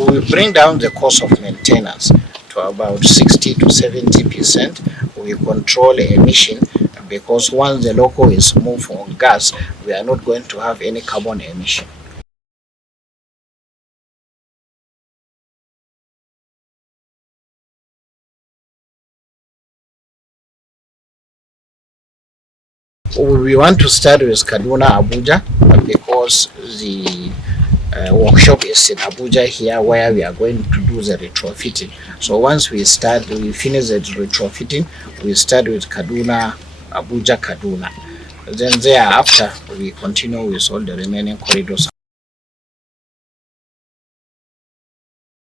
So we bring down the cost of maintenance to about 60 to 70%. We control emission, because once the loco is moved on gas, we are not going to have any carbon emission. We want to start with Kaduna, Abuja, because the workshop is in Abuja here, where we are going to do the retrofitting. So once we finish the retrofitting, we start with Kaduna, Abuja-Kaduna. Then thereafter, we continue with all the remaining corridors